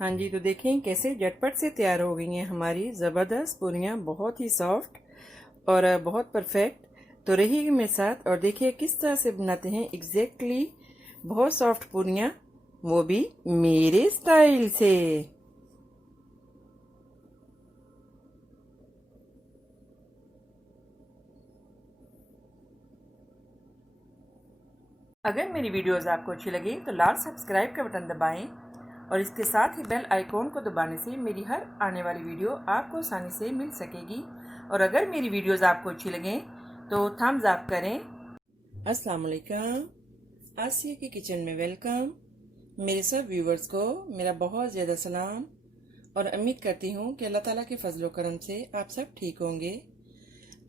हाँ जी, तो देखें कैसे झटपट से तैयार हो गई हैं हमारी ज़बरदस्त पूरियाँ, बहुत ही सॉफ्ट और बहुत परफेक्ट। तो रहिएगा मेरे साथ और देखिए किस तरह से बनाते हैं एग्जैक्टली बहुत सॉफ्ट पूरियाँ, वो भी मेरे स्टाइल से। अगर मेरी वीडियोस आपको अच्छी लगी तो लाल सब्सक्राइब का बटन दबाएं और इसके साथ ही बेल आइकॉन को दबाने से मेरी हर आने वाली वीडियो आपको आसानी से मिल सकेगी। और अगर मेरी वीडियोस आपको अच्छी लगें तो थम्स अप करें। अस्सलाम वालेकुम, आसिया की किचन में वेलकम। मेरे सब व्यूवर्स को मेरा बहुत ज़्यादा सलाम और उम्मीद करती हूँ कि अल्लाह ताला के फजलो करम से आप सब ठीक होंगे।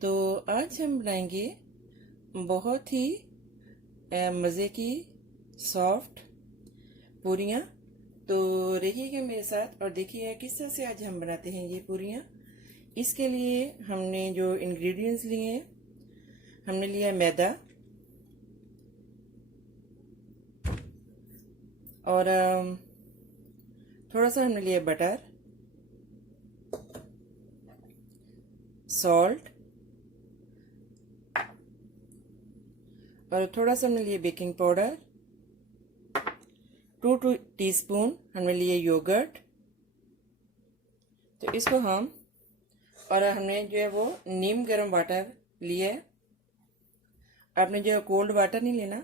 तो आज हम बनाएंगे बहुत ही मज़े की सॉफ्ट पूरियाँ। तो रहिएगा मेरे साथ और देखिए किस तरह से आज हम बनाते हैं ये पूरियाँ। इसके लिए हमने जो इंग्रेडिएंट्स लिए हैं, हमने लिया मैदा और थोड़ा सा हमने लिया बटर, सॉल्ट और थोड़ा सा हमने लिया बेकिंग पाउडर, 2 टीस्पून हमने लिए योगर्ट। तो इसको हम और हमने जो है वो नीम गर्म वाटर लिया है। आपने जो है कोल्ड वाटर नहीं लेना,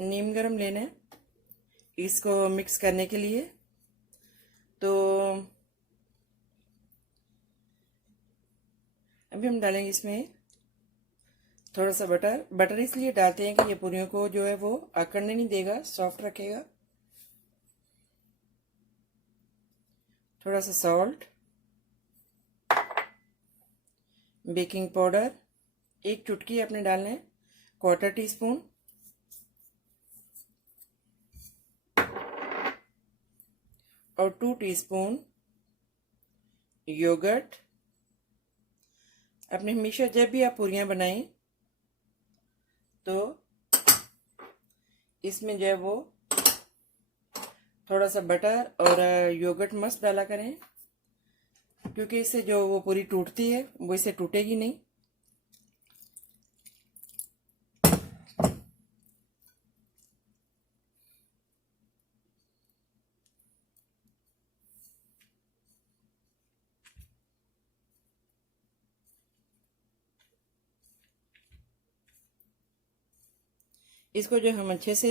नीम गर्म लेना है इसको मिक्स करने के लिए। तो अभी हम डालेंगे इसमें थोड़ा सा बटर। बटर इसलिए डालते हैं कि ये पूरियों को जो है वो अकड़ने नहीं देगा, सॉफ्ट रखेगा। थोड़ा सा सॉल्ट, बेकिंग पाउडर 1 चुटकी आपने डालना है, 1/4 टीस्पून, और 2 टीस्पून योगर्ट। आपने हमेशा जब भी आप पूरियाँ बनाएं तो इसमें जो है वो थोड़ा सा बटर और योगर्ट मस्त डाला करें, क्योंकि इससे जो वो पूरी टूटती है वो इससे टूटेगी नहीं। इसको जो हम अच्छे से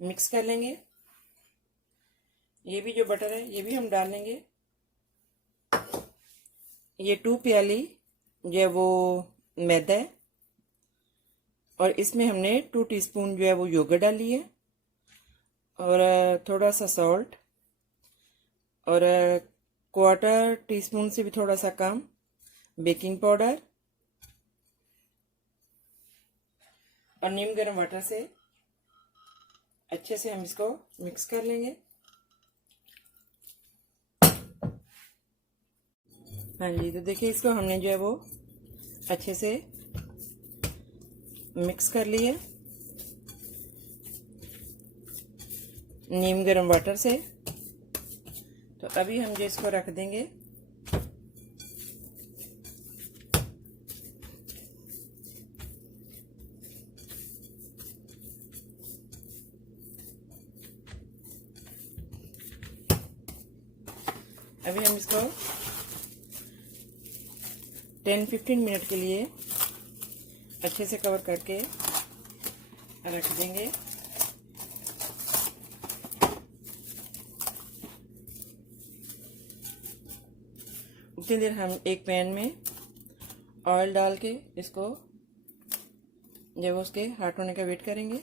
मिक्स कर लेंगे। ये भी जो बटर है ये भी हम डाल लेंगे। ये 2 प्याली जो है वो मैदा है और इसमें हमने 2 टीस्पून जो है वो योगर्ट डाली है और थोड़ा सा सॉल्ट और 1/4 टीस्पून से भी थोड़ा सा कम बेकिंग पाउडर और नीम गर्म वाटर से अच्छे से हम इसको मिक्स कर लेंगे। हाँ जी, तो देखिए इसको हमने जो है वो अच्छे से मिक्स कर लिया नीम गर्म वाटर से। तो अभी हम जो इसको रख देंगे अभी हम इसको 10-15 मिनट के लिए अच्छे से कवर करके रख देंगे। उतनी देर हम एक पैन में ऑयल डाल के इसको जब उसके हॉट होने का वेट करेंगे।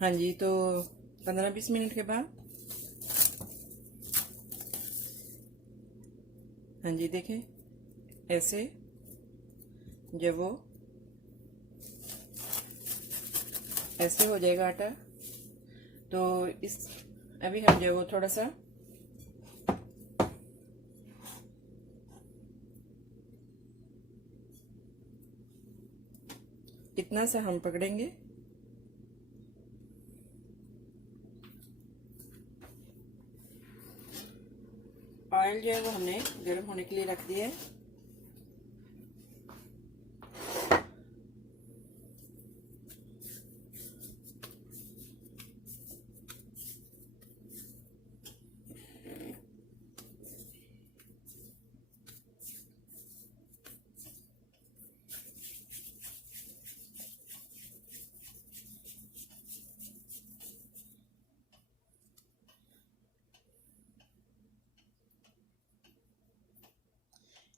हाँ जी, तो 15-20 मिनट के बाद हाँ जी देखें ऐसे जब वो ऐसे हो जाएगा आटा, तो इस अभी हम जो वो थोड़ा सा इतना सा हम पकड़ेंगे ऑयल जो है वो हमने गर्म होने के लिए रख दिया है।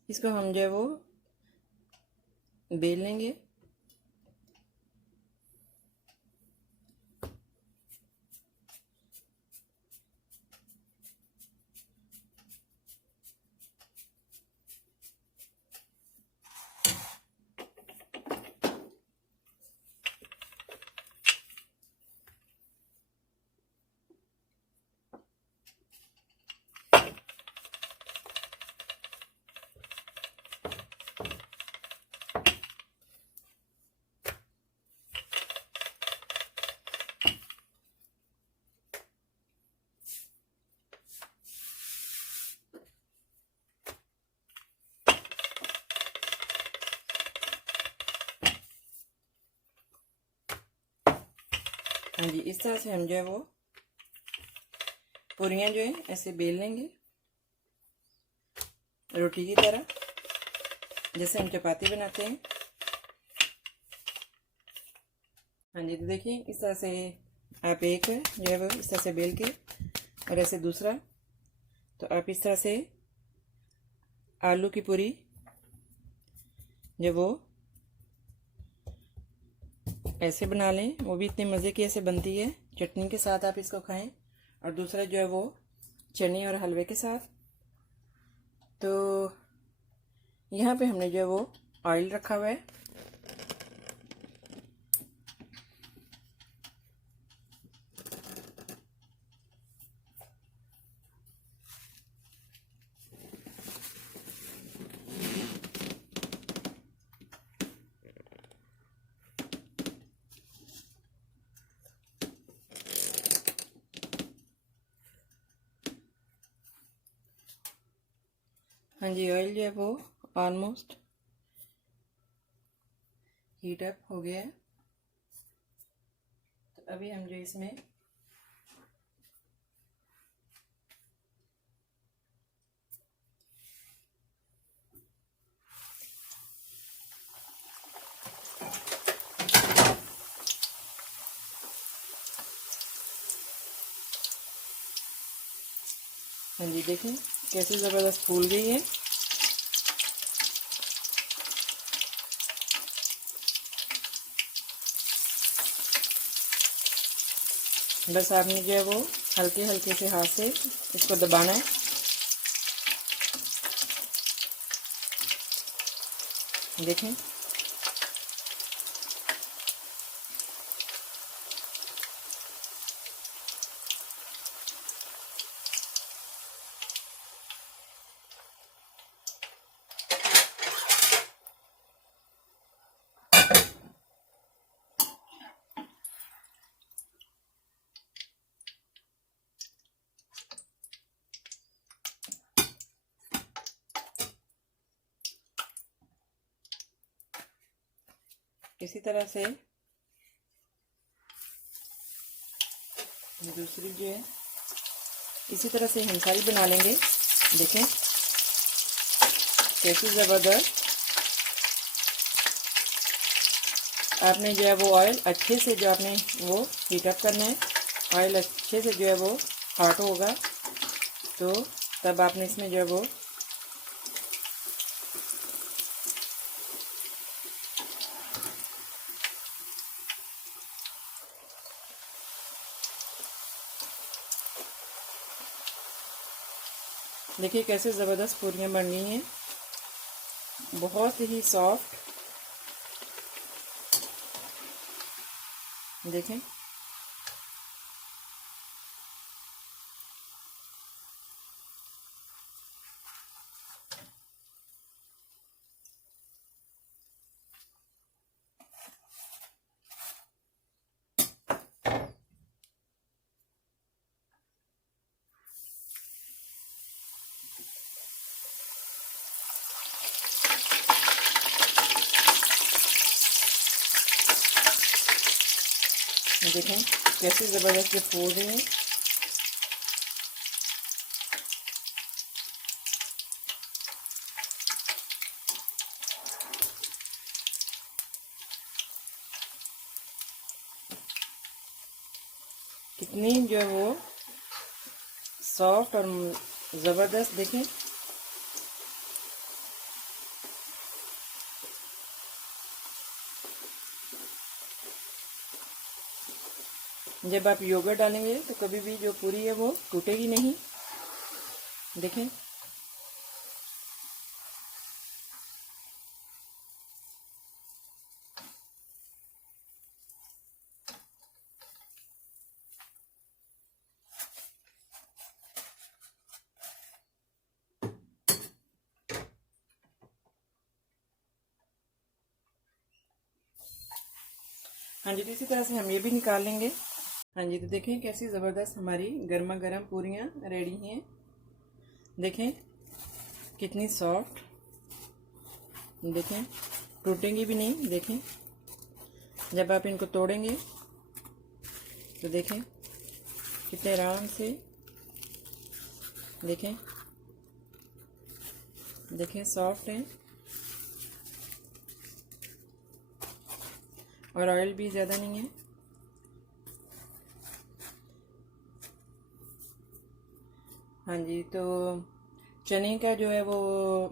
इसको हम जो है वो बेल लेंगे। हाँ जी, इस तरह से हम जो है वो पूरियाँ जो है ऐसे बेल लेंगे रोटी की तरह, जैसे हम चपाती बनाते हैं। हाँ जी, तो देखिए इस तरह से आप एक जो है वो इस तरह से बेल के, और ऐसे दूसरा, तो आप इस तरह से आलू की पूरी जो वो ऐसे बना लें, वो भी इतने मज़े की ऐसे बनती है। चटनी के साथ आप इसको खाएं, और दूसरा जो है वो चने और हलवे के साथ। तो यहाँ पे हमने जो है वो ऑयल रखा हुआ है। हाँ जी, ऑयल जो है वो ऑलमोस्ट हीट अप हो गया है। तो अभी हम जो इसमें हाँ जी, देखें कैसे ज़बरदस्त फूल गई है। बस आपने जो है वो हल्के हल्के से हाथ से इसको दबाना है। देखें इसी तरह से दूसरी जो है इसी तरह से हम सारी बना लेंगे। देखें कैसी ज़बरदस्त। आपने जो है वो ऑयल अच्छे से जो आपने वो हीट अप करना है। ऑयल अच्छे से जो है वो हॉट होगा, तो तब आपने इसमें जो है वो देखिए कैसे ज़बरदस्त पूरियाँ बन गई हैं, बहुत ही सॉफ्ट। देखें देखें कैसे ज़बरदस्त से फूल रही हैं। कितनी जो है वो सॉफ्ट और ज़बरदस्त, देखें। जब आप योगर्ट डालेंगे तो कभी भी जो पूरी है वो टूटेगी नहीं, देखें। हाँ जी, तो इसी तरह से हम ये भी निकाल लेंगे। हाँ जी, तो देखें कैसी ज़बरदस्त हमारी गर्मा गर्म पूरियाँ रेडी हैं। देखें कितनी सॉफ्ट, देखें टूटेंगी भी नहीं। देखें जब आप इनको तोड़ेंगे तो देखें कितने आराम से, देखें देखें सॉफ्ट हैं और ऑयल भी ज़्यादा नहीं है। हाँ जी, तो चने का जो है वो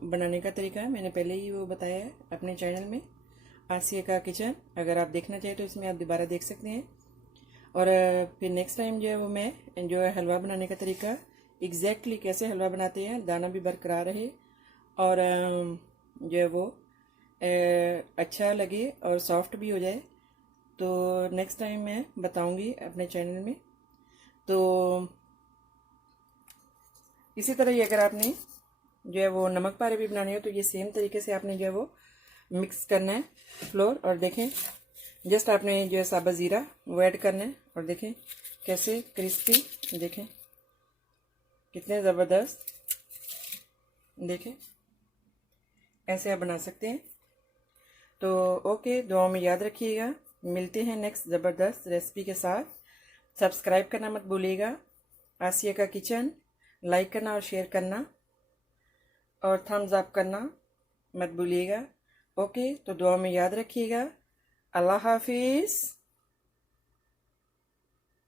बनाने का तरीका मैंने पहले ही वो बताया है अपने चैनल में, आसिया का किचन। अगर आप देखना चाहें तो इसमें आप दोबारा देख सकते हैं। और फिर नेक्स्ट टाइम जो है वो मैं जो है हलवा बनाने का तरीका एग्जैक्टली कैसे हलवा बनाते हैं, दाना भी बरकरार रहे और जो है वो अच्छा लगे और सॉफ्ट भी हो जाए, तो नेक्स्ट टाइम मैं बताऊंगी अपने चैनल में। तो इसी तरह ही अगर आपने जो है वो नमक पारे भी बनाने हो तो ये सेम तरीके से आपने जो है वो मिक्स करना है फ्लोर। और देखें जस्ट आपने जो है साबुत ज़ीरा वो ऐड करना है और देखें कैसे क्रिस्पी, देखें कितने ज़बरदस्त, देखें ऐसे आप बना सकते हैं। तो ओके, दुआ में याद रखिएगा, मिलते हैं नेक्स्ट ज़बरदस्त रेसिपी के साथ। सब्सक्राइब करना मत भूलिएगा आसिया का किचन, लाइक करना और शेयर करना और थम्स अप करना मत भूलिएगा। ओके, तो दुआ में याद रखिएगा। अल्लाह हाफिज़।